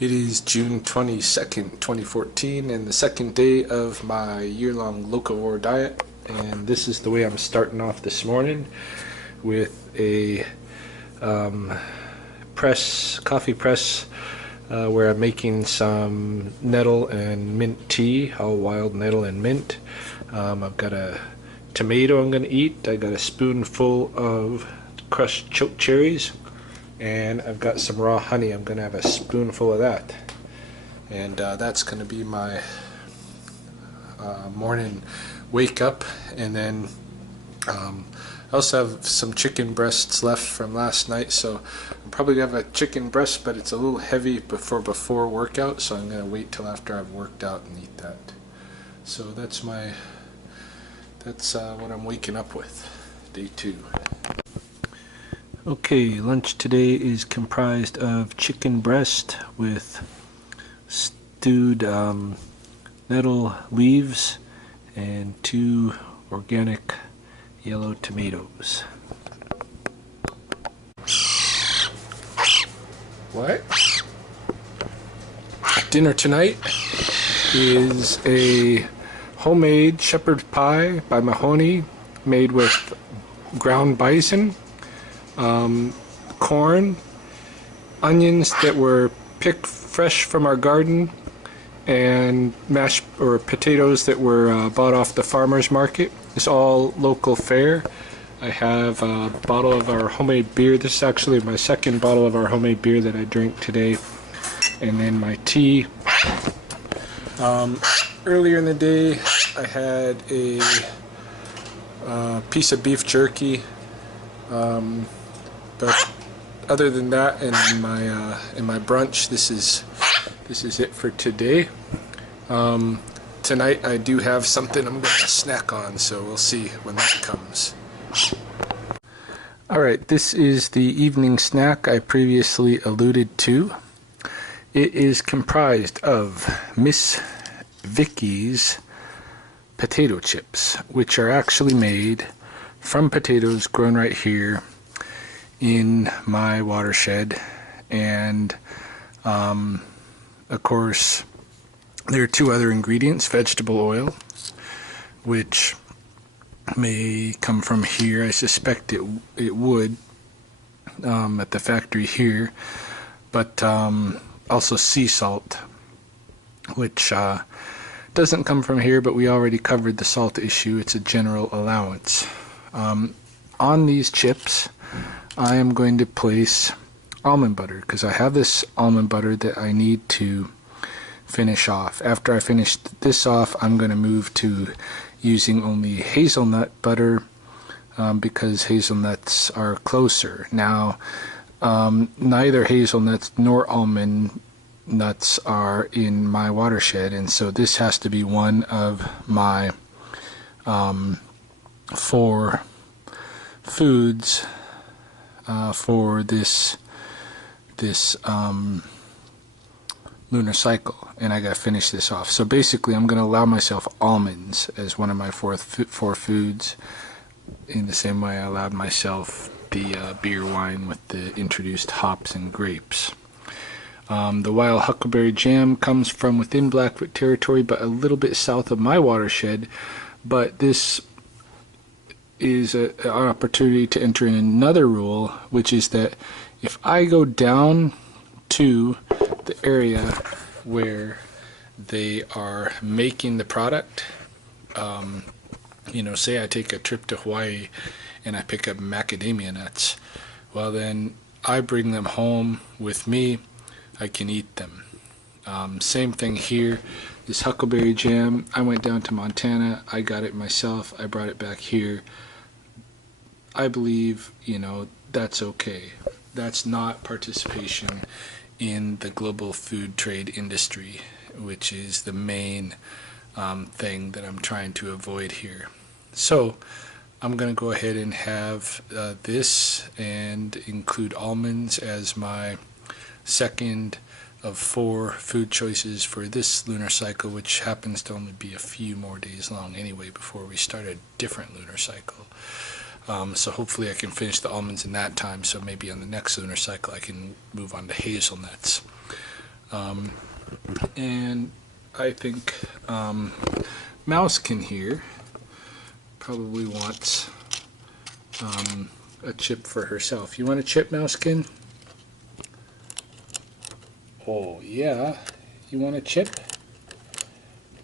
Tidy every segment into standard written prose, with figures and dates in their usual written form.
It is June 22nd, 2014, and the second day of my year-long Locavore diet. And this is the way I'm starting off this morning, with a coffee press, where I'm making some nettle and mint tea, all wild nettle and mint. I've got a tomato I'm going to eat. I got a spoonful of crushed choke cherries, and I've got some raw honey. I'm going to have a spoonful of that, and that's going to be my morning wake up. And then I also have some chicken breasts left from last night, so I'm probably going to have a chicken breast, but it's a little heavy before workout, so I'm going to wait till after I've worked out and eat that. So that's what I'm waking up with, day 2. Okay, lunch today is comprised of chicken breast with stewed nettle leaves and 2 organic yellow tomatoes. What? Dinner tonight is a homemade shepherd's pie by Mahoney, made with ground bison, corn, onions that were picked fresh from our garden, and mashed potatoes that were bought off the farmer's market. It's all local fare. I have a bottle of our homemade beer. This is actually my second bottle of our homemade beer that I drank today. And then my tea. Earlier in the day, I had a piece of beef jerky. But other than that, in my brunch, this is it for today. Tonight I do have something I'm going to snack on, so we'll see when that comes. Alright, this is the evening snack I previously alluded to. It is comprised of Miss Vicky's potato chips, which are actually made from potatoes grown right here in my watershed. And of course, there are 2 other ingredients: vegetable oil, which may come from here. I suspect it would at the factory here, but also sea salt, which doesn't come from here, but we already covered the salt issue. It's a general allowance. On these chips, I am going to place almond butter, because I have this almond butter that I need to finish off. After I finish this off, I'm going to move to using only hazelnut butter, because hazelnuts are closer. Now, neither hazelnuts nor almond nuts are in my watershed, and so this has to be one of my 4 foods for this lunar cycle, and I gotta finish this off. So basically, I'm gonna allow myself almonds as one of my 4 foods, in the same way I allowed myself the beer wine with the introduced hops and grapes. The wild huckleberry jam comes from within Blackfoot territory, but a little bit south of my watershed. But this is an opportunity to enter in another rule, which is that if I go down to the area where they are making the product, say I take a trip to Hawaii and I pick up macadamia nuts, well then I bring them home with me. I can eat them. Same thing here. This huckleberry jam, I went down to Montana, I got it myself, I brought it back here. I believe, that's okay. That's not participation in the global food trade industry, which is the main thing that I'm trying to avoid here. So I'm going to go ahead and have this, and include almonds as my second of 4 food choices for this lunar cycle, which happens to only be a few more days long anyway before we start a different lunar cycle. So hopefully I can finish the almonds in that time, so maybe on the next lunar cycle I can move on to hazelnuts. And I think Mousekin here probably wants a chip for herself. You want a chip, Mousekin? Oh yeah, you want a chip?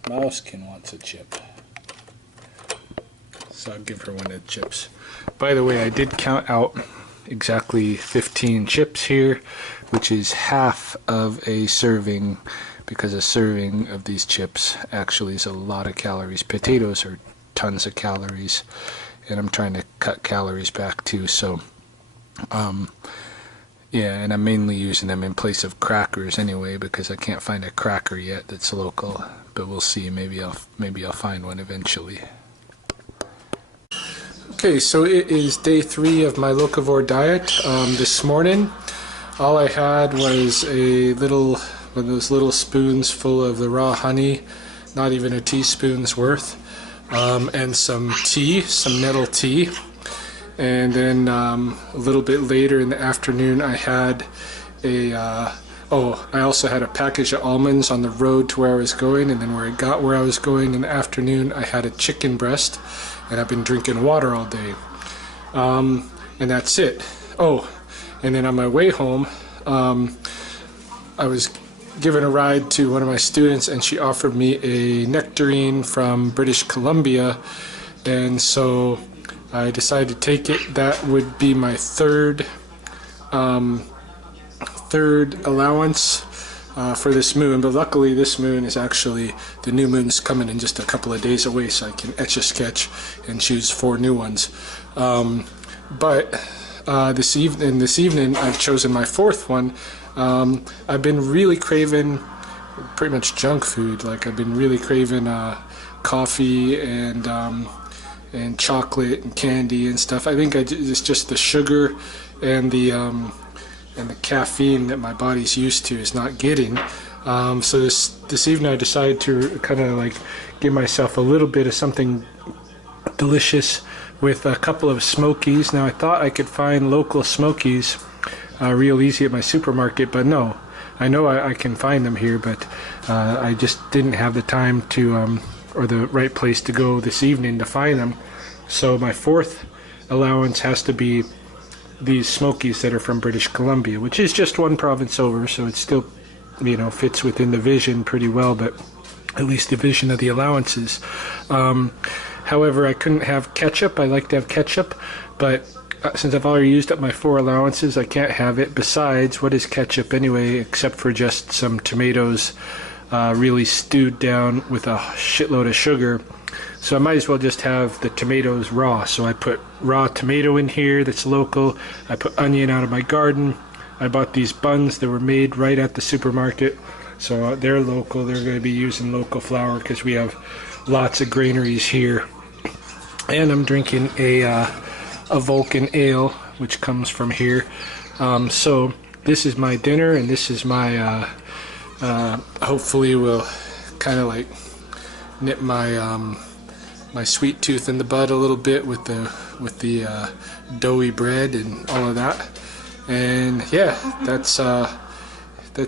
Mousekin wants a chip. So I'll give her one of the chips. By the way, I did count out exactly 15 chips here, which is half of a serving, because a serving of these chips actually is a lot of calories. Potatoes are tons of calories, and I'm trying to cut calories back too, so yeah, and I'm mainly using them in place of crackers anyway, because I can't find a cracker yet that's local, but we'll see. Maybe I'll find one eventually. Okay, so it is day 3 of my Locavore diet. This morning, all I had was one of those little spoons full of the raw honey, not even a teaspoon's worth, and some tea, some nettle tea. And then a little bit later in the afternoon, I had I also had a package of almonds on the road to where I was going, and then where I was going in the afternoon, I had a chicken breast, and I've been drinking water all day. And that's it. Oh, and then on my way home, I was given a ride to one of my students, and she offered me a nectarine from British Columbia, and so I decided to take it. That would be my third allowance for this moon, but luckily this moon is actually, the new moon's coming in just a couple of days away, so I can etch a sketch and choose 4 new ones. But this evening I've chosen my 4th one. I've been really craving pretty much junk food. Like, I've been really craving coffee and chocolate and candy and stuff. I think it's just the sugar and the caffeine that my body's used to is not getting. So this evening I decided to kind of like give myself a little bit of something delicious with a couple of Smokies. Now, I thought I could find local Smokies real easy at my supermarket, but no. I know I can find them here, but I just didn't have the time to or the right place to go this evening to find them. So my 4th allowance has to be these Smokies that are from British Columbia, which is just one province over, so it still, you know, fits within the vision pretty well, but at least the vision of the allowances. However, I couldn't have ketchup. I like to have ketchup, but since I've already used up my 4 allowances, I can't have it. Besides, what is ketchup anyway, except for just some tomatoes really stewed down with a shitload of sugar? So I might as well just have the tomatoes raw. So I put raw tomato in here that's local. I put onion out of my garden. I bought these buns that were made right at the supermarket. So they're local. They're going to be using local flour because we have lots of granaries here. And I'm drinking a Vulcan ale, which comes from here. So this is my dinner, and this is my hopefully will kind of like nip my my sweet tooth in the bud a little bit with the doughy bread and all of that. And yeah, that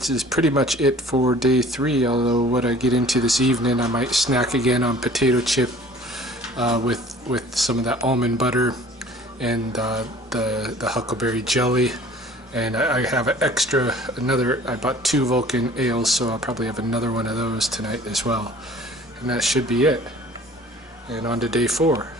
is pretty much it for day 3. Although what I get into this evening, I might snack again on potato chip with some of that almond butter and the huckleberry jelly. And I have an extra, I bought 2 Vulcan ales, so I'll probably have another one of those tonight as well. And that should be it. And on to day 4.